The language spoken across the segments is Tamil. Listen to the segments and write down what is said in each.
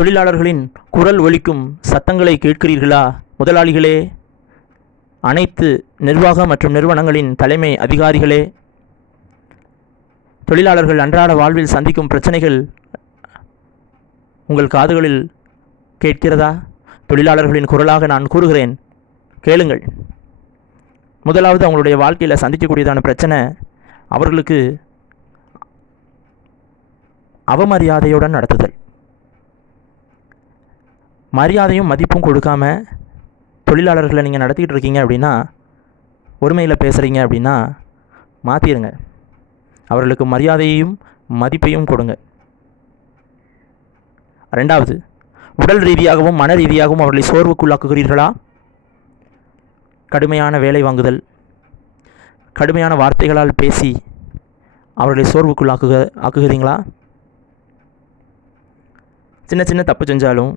தொழிலாளர்களின் குரல் ஒலிக்கும் சத்தங்களை கேட்கிறீர்களா? முதலாளிகளே அனைத்து நிர்வாக மற்றும் நிறுவனங்களின் தலைமை அதிகாரிகளே தொழிலாளர்கள் அன்றாட வாழ்வில் சந்திக்கும் பிரச்சனைகள் உங்கள் காதுகளில் கேட்கிறதா? தொழிலாளர்களின் குரலாக நான் கூறுகிறேன். கேளுங்கள். முதலாவது அவங்களுடைய வாழ்க்கையில் சந்திக்கக்கூடியதான பிரச்சனை அவர்களுக்கு அவமரியாதையுடன் நடத்துதல். மரியாதையும் மதிப்பும் கொடுக்காம தொழிலாளர்களை நீங்கள் நடத்திக்கிட்டு இருக்கீங்க அப்படின்னா ஒருமையில் பேசுகிறீங்க அப்படின்னா மாற்றிடுங்க அவர்களுக்கு மரியாதையையும் மதிப்பையும் கொடுங்க. ரெண்டாவது உடல் ரீதியாகவும் மன ரீதியாகவும் அவர்களை சோர்வுக்குள்ளாக்குகிறீர்களா? கடுமையான வேலை வாங்குதல் கடுமையான வார்த்தைகளால் பேசி அவர்களை சோர்வுக்குள்ளாக்குக ஆக்குகிறீங்களா? சின்ன சின்ன தப்பு செஞ்சாலும்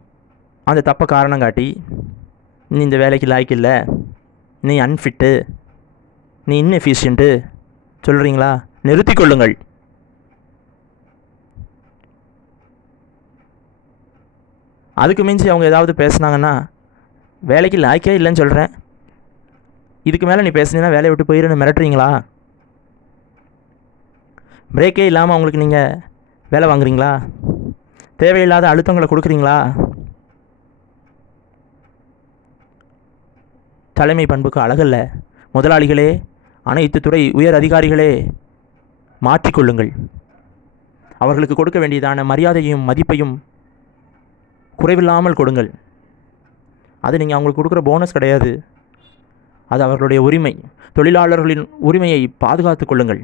அந்த தப்பை காரணம் காட்டி நீ இந்த வேலைக்கு லாய்க்கு இல்லை. நீ அன்ஃபிட்டு நீ இன்எஃபிஷியன்ட்டு சொல்கிறீங்களா நிறுத்தி கொள்ளுங்கள். அதுக்கு மிஞ்சி அவங்க ஏதாவது பேசுனாங்கன்னா வேலைக்கு லாய்க்கே இல்லைன்னு சொல்கிறேன் இதுக்கு மேலே நீ பேசுனீங்கன்னா வேலையை விட்டு போயிடுன்னு மிரட்டுறீங்களா? பிரேக்கே இல்லாமல் அவங்களுக்கு நீங்கள் வேலை வாங்குறீங்களா? தேவையில்லாத அழுத்தங்களை கொடுக்குறீங்களா? தலைமை பண்புக்கு அழகல்ல. முதலாளிகளே அனைத்து துறை உயர் அதிகாரிகளே மாற்றிக்கொள்ளுங்கள் அவர்களுக்கு கொடுக்க வேண்டியதான மரியாதையும் மதிப்பையும் குறைவில்லாமல் கொடுங்கள். அது நீங்கள் அவங்களுக்கு கொடுக்குற போனஸ் கிடையாது. அது அவர்களுடைய உரிமை. தொழிலாளர்களின் உரிமையை பாதுகாத்து கொள்ளுங்கள்.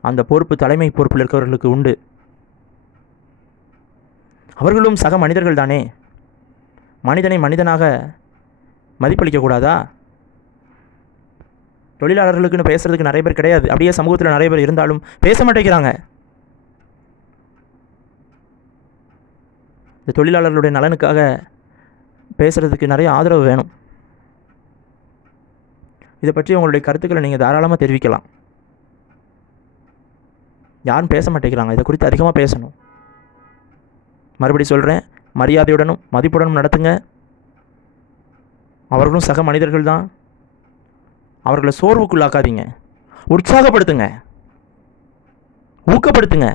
அந்த பொறுப்பு தலைமை பொறுப்பில் இருக்கிறவர்களுக்கு உண்டு. அவர்களும் சக மனிதர்கள் தானே. மனிதனை மனிதனாக மதிப்பளிக்கக்கூடாதா? தொழிலாளர்களுக்குன்னு பேசுகிறதுக்கு நிறைய பேர் கிடையாது. அப்படியே சமூகத்தில் நிறைய பேர் இருந்தாலும் பேச மாட்டேங்கிறாங்க. இந்த தொழிலாளர்களுடைய நலனுக்காக பேசுகிறதுக்கு நிறைய ஆதரவு வேணும். இதை பற்றி உங்களுடைய கருத்துக்களை நீங்கள் தாராளமாக தெரிவிக்கலாம். யாரும் பேச மாட்டேங்கிறாங்க. இதை குறித்து அதிகமாக பேசணும். மறுபடி சொல்கிறேன் மரியாதையுடனும் மதிப்புடனும் நடத்துங்க. அவர்களும் சக மனிதர்கள் தான் அவர்களை சோர்வுக்குள்ளாக்காதீங்க. உற்சாகப்படுத்துங்க. ஊக்கப்படுத்துங்க.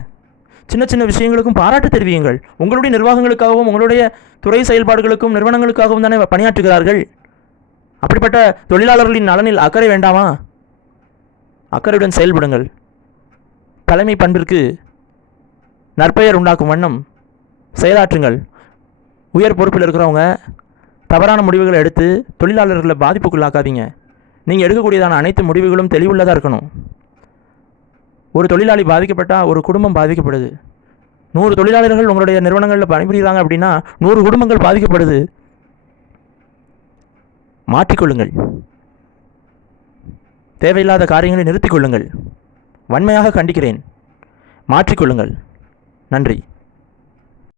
சின்ன சின்ன விஷயங்களுக்கும் பாராட்டு தெரிவியுங்கள். உங்களுடைய நிர்வாகங்களுக்காகவும் உங்களுடைய துறை செயல்பாடுகளுக்கும் நிறுவனங்களுக்காகவும் தானே பணியாற்றுகிறார்கள். அப்படிப்பட்ட தொழிலாளர்களின் நலனில் அக்கறை வேண்டாமா? அக்கறையுடன் செயல்படுங்கள். தலைமை பண்பிற்கு நற்பெயர் உண்டாக்கும் வண்ணம் செயலாற்றுங்கள். உயர் பொறுப்பில் இருக்கிறவங்க தவறான முடிவுகளை எடுத்து தொழிலாளர்களை பாதிப்புக்குள்ளாக்காதீங்க. நீங்கள் எடுக்கக்கூடியதான அனைத்து முடிவுகளும் தெளிவுள்ளதாக இருக்கணும். ஒரு தொழிலாளி பாதிக்கப்பட்டால் ஒரு குடும்பம் பாதிக்கப்படுது. நூறு தொழிலாளர்கள் உங்களுடைய நிறுவனங்களில் பணிபுரிகிறாங்க அப்படின்னா நூறு குடும்பங்கள் பாதிக்கப்படுது. மாற்றிக்கொள்ளுங்கள். தேவையில்லாத காரியங்களை நிறுத்திக் கொள்ளுங்கள் வன்மையாக கண்டிக்கிறேன். மாற்றிக்கொள்ளுங்கள். நன்றி.